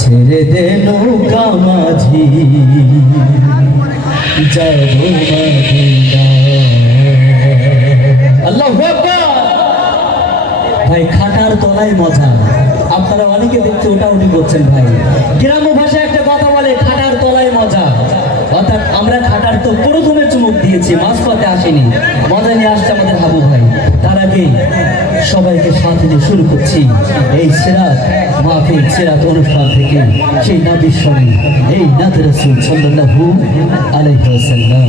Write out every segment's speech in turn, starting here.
ছেড়ে দে নৌকা মাঝি। যাব আল্লাহ ভাই, খাটার তলায় মজা। আপনারা অনেকে দেখতে ওটা উনি করছেন ভাই। গ্রাম্য ভাষায় একটা কথা বলে, খাটার তলায় মজা। অর্থাৎ আমরা খাটার তো প্রথমে চুমুক দিয়েছি, মাঝপথে আসেনি। মজা নিয়ে আসছে আমাদের হাবু ভাই। তার আগে সবাইকে সাথে দিয়ে শুরু করছি এই সেরাত মাহফিল, সেরাত অনুষ্ঠান থেকে সেই নাবির সঙ্গে এই নাথ রসুল সাল্লাহু আলাইহি ওয়াসাল্লাম।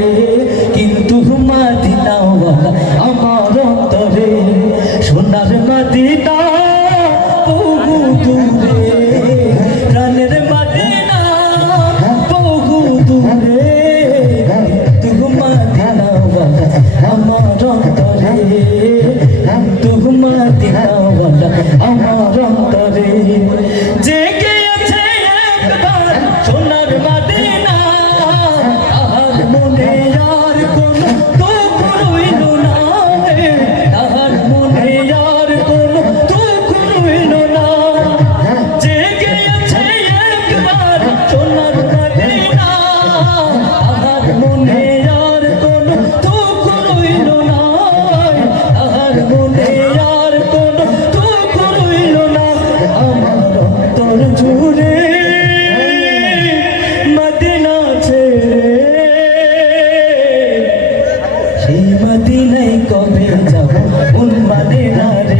মনে আর কোন দুঃখ রইল না। আমার অন্তর জুড়ে মদিনা ছেড়ে। সেই মদিনায় কবে যাব? উন মদিনা রে?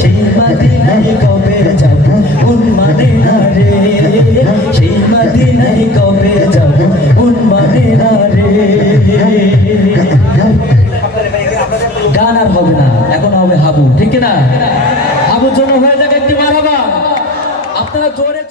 সেই মদিনায় কবে মান আর হবে না। এখন হবে হাবু। ঠিক না আবর্জনা হয়ে যাবে একটি মারাবা আপনারা জোরে